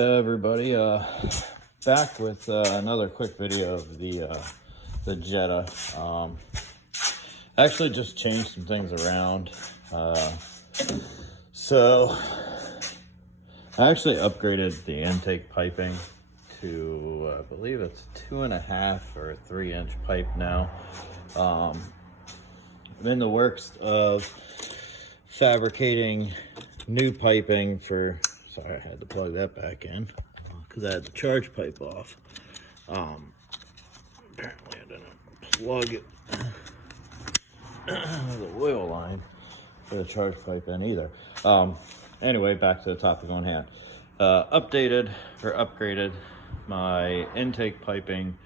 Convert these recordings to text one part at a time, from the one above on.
Everybody, back with another quick video of the Jetta. I actually just changed some things around. So I actually upgraded the intake piping to I believe it's 2.5 or 3-inch pipe now. I'm in the works of fabricating new piping for. Sorry, I had to plug that back in because I had the charge pipe off. Apparently I didn't plug it the oil line for the charge pipe in either. Anyway, back to the topic on hand. Updated or upgraded my intake piping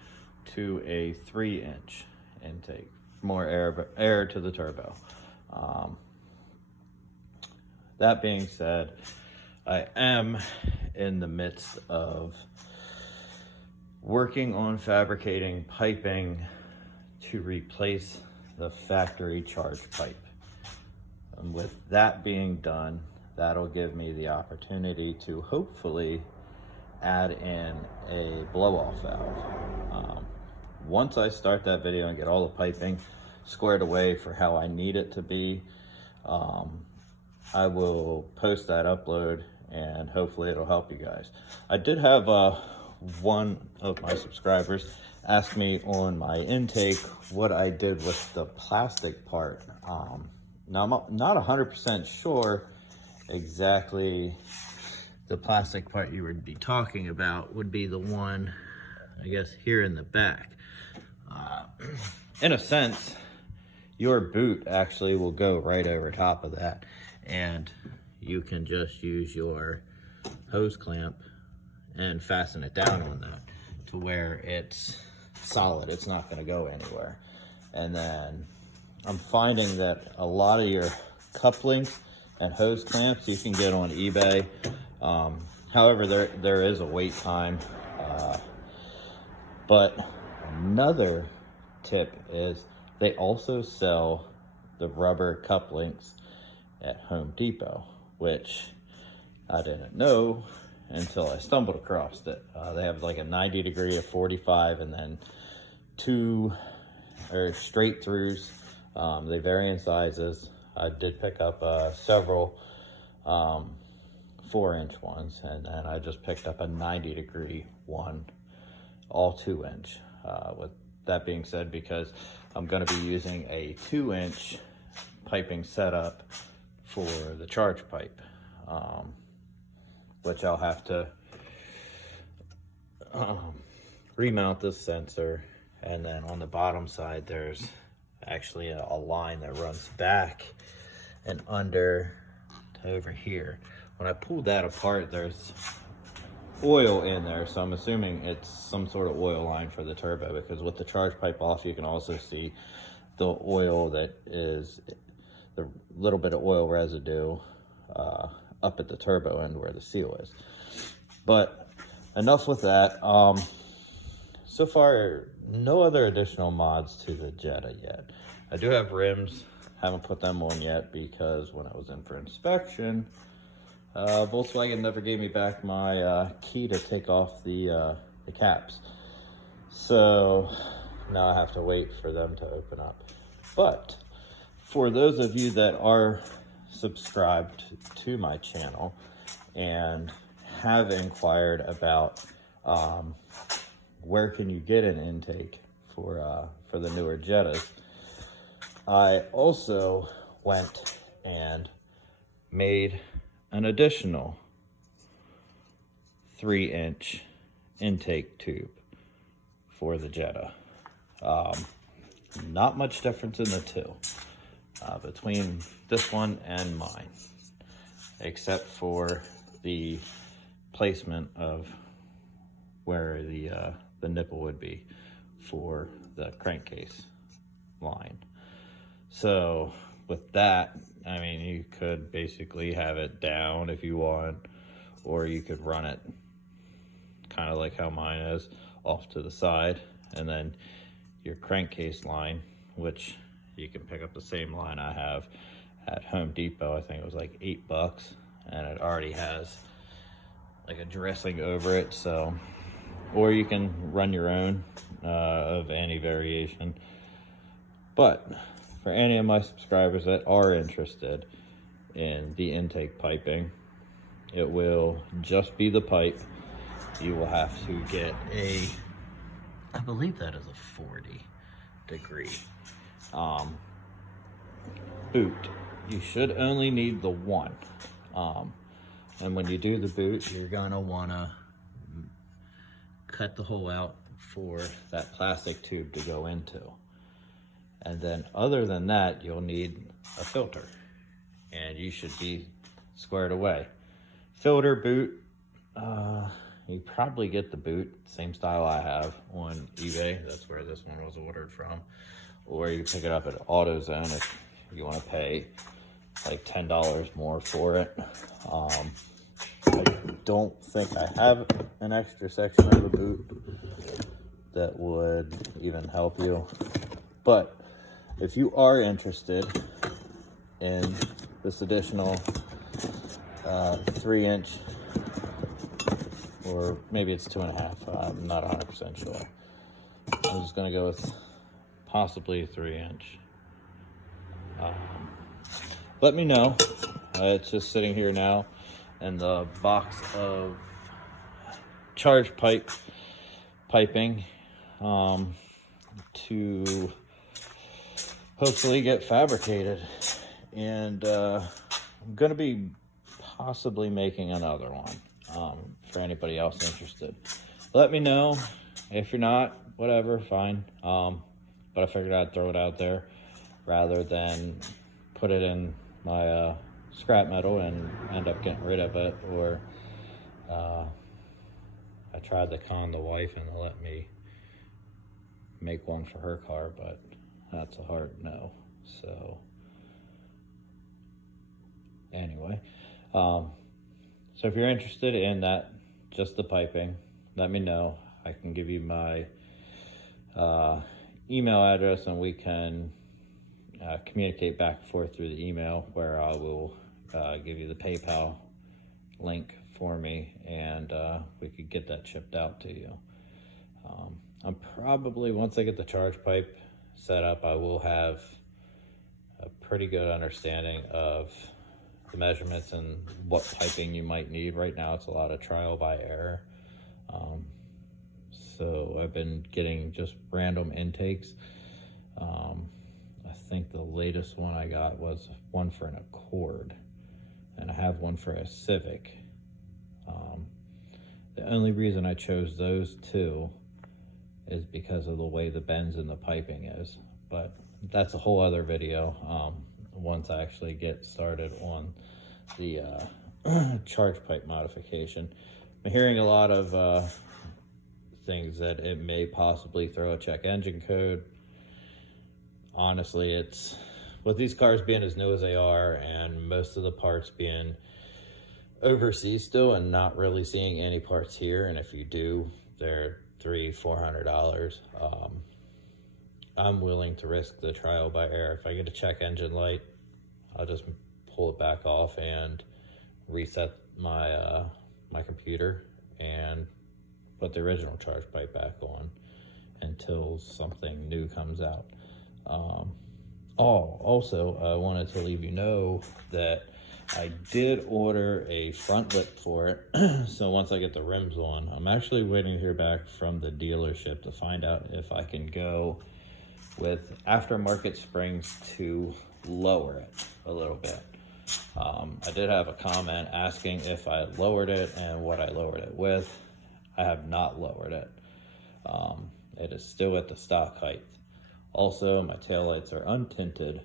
to a 3-inch intake, more air to the turbo. That being said, I am in the midst of working on fabricating piping to replace the factory charge pipe. And with that being done, that'll give me the opportunity to hopefully add in a blow-off valve. Once I start that video and get all the piping squared away for how I need it to be, I will post that upload and hopefully it'll help you guys. I did have one of my subscribers ask me on my intake what I did with the plastic part. Now I'm not 100% sure exactly the plastic part you would be talking about would be the one, I guess, here in the back. In a sense, your boot actually will go right over top of that, and you can just use your hose clamp and fasten it down on that to where it's solid. It's not going to go anywhere. And then I'm finding that a lot of your couplings and hose clamps you can get on eBay. However, there is a wait time. But another tip is they also sell the rubber couplings at Home Depot, which I didn't know until I stumbled across it. They have like a 90 degree, a 45, and then two straight throughs. They vary in sizes. I did pick up several 4-inch ones, and then I just picked up a 90 degree one, all 2-inch. With that being said, because I'm going to be using a 2-inch piping setup for the charge pipe, which I'll have to remount this sensor, and then on the bottom side there's actually a line that runs back and under to over here. When I pulled that apart, there's oil in there, so I'm assuming it's some sort of oil line for the turbo, because with the charge pipe off you can also see the oil that is the little bit of oil residue up at the turbo end where the seal is. But enough with that. So far, no other additional mods to the Jetta yet. I do have rims, haven't put them on yet because when I was in for inspection, Volkswagen never gave me back my key to take off the caps. So now I have to wait for them to open up. But for those of you that are subscribed to my channel and have inquired about where can you get an intake for the newer Jettas, I also went and made an additional 3-inch intake tube for the Jetta. Not much difference in the two between this one and mine, except for the placement of where the nipple would be for the crankcase line. So with that, I mean, you could basically have it down if you want, or you could run it kind of like how mine is, off to the side, and then your crankcase line, which you can pick up the same line I have at Home Depot. I think it was like $8, and it already has like a dressing over it, so, or you can run your own of any variation. But for any of my subscribers that are interested in the intake piping, it will just be the pipe. You will have to get a, I believe that is a 40 degree boot. You should only need the one. And when you do the boot, you're gonna wanna cut the hole out for that plastic tube to go into. And then other than that, you'll need a filter, and you should be squared away. Filter, boot, you probably get the boot, same style I have, on eBay. That's where this one was ordered from. Or you can pick it up at AutoZone if you want to pay like $10 more for it. I don't think I have an extra section of the boot that would even help you. But if you are interested in this additional 3-inch, or maybe it's 2.5, I'm not 100% sure. I'm just gonna go with possibly 3-inch. Let me know. It's just sitting here now in the box of charge piping to hopefully get fabricated. And I'm gonna be possibly making another one for anybody else interested. Let me know. If you're not, whatever, fine. But I figured I'd throw it out there rather than put it in my scrap metal and end up getting rid of it. Or I tried to con the wife and let me make one for her car, but that's a hard no. So anyway, so if you're interested in that, just the piping, let me know. I can give you my email address, and we can communicate back and forth through the email, where I will give you the PayPal link for me, and we could get that shipped out to you. I'm probably, once I get the charge pipe set up, I will have a pretty good understanding of the measurements and what piping you might need. Right now it's a lot of trial by error. So I've been getting just random intakes. I think the latest one I got was one for an Accord, and I have one for a Civic. The only reason I chose those two is because of the way the bends in the piping is, but that's a whole other video once I actually get started on the charge pipe modification. I'm hearing a lot of things that it may possibly throw a check engine code. Honestly, it's, with these cars being as new as they are and most of the parts being overseas still and not really seeing any parts here, and if you do, they're $300-400. I'm willing to risk the trial by error. If I get a check engine light, I'll just pull it back off and reset my my computer and put the original charge pipe back on until something new comes out. Also, I wanted to leave you know that I did order a front lip for it. So once I get the rims on, I'm actually waiting to hear back from the dealership to find out if I can go with aftermarket springs to lower it a little bit. I did have a comment asking if I lowered it and what I lowered it with. I have not lowered it. It is still at the stock height. Also, my taillights are untinted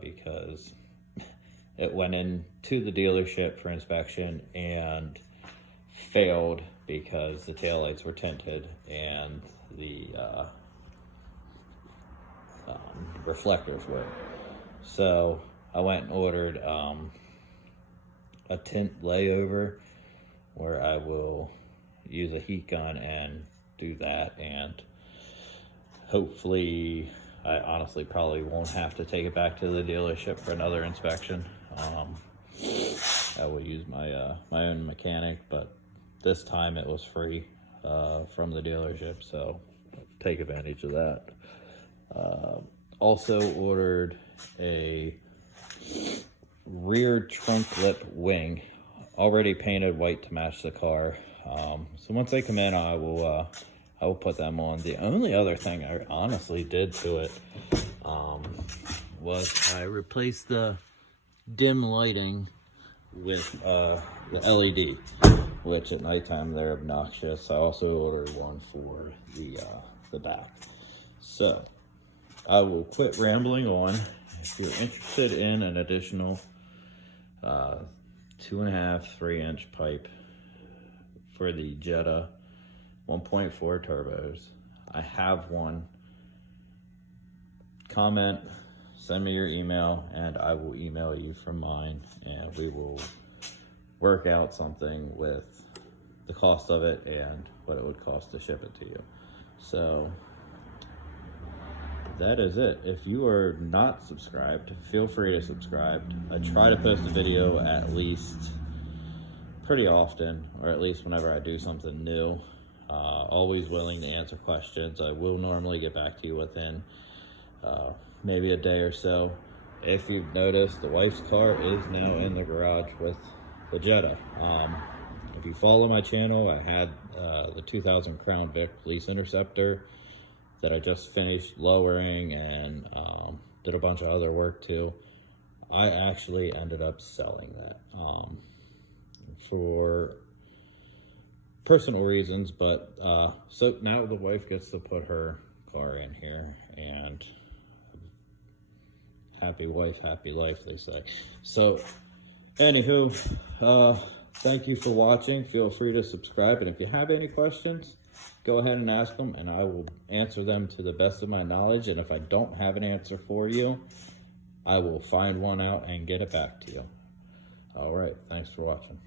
because it went into the dealership for inspection and failed because the taillights were tinted and the reflectors were. So I went and ordered a tint layover where I will use a heat gun and do that, and hopefully, I honestly probably won't have to take it back to the dealership for another inspection. I will use my my own mechanic, but this time it was free from the dealership, so take advantage of that. Also ordered a rear trunk lip wing, already painted white to match the car. So once they come in, I will put them on. The only other thing I honestly did to it was I replaced the dim lighting with the LED, which at nighttime they're obnoxious. I also ordered one for the back. So I will quit rambling on. If you're interested in an additional 2.5, 3-inch pipe for the Jetta 1.4 turbos, I have one. Comment, send me your email, and I will email you from mine, and we will work out something with the cost of it and what it would cost to ship it to you. So that is it. If you are not subscribed, feel free to subscribe. I try to post a video at least pretty often, or at least whenever I do something new. Always willing to answer questions. I will normally get back to you within maybe a day or so. If you've noticed, the wife's car is now in the garage with the Jetta. If you follow my channel, I had the 2000 Crown Vic Police Interceptor that I just finished lowering and did a bunch of other work to. I actually ended up selling that for personal reasons, but so now the wife gets to put her car in here, and happy wife, happy life, they say. So anywho, thank you for watching. Feel free to subscribe, and if you have any questions, go ahead and ask them, and I will answer them to the best of my knowledge. And if I don't have an answer for you, I will find one out and get it back to you. All right, thanks for watching.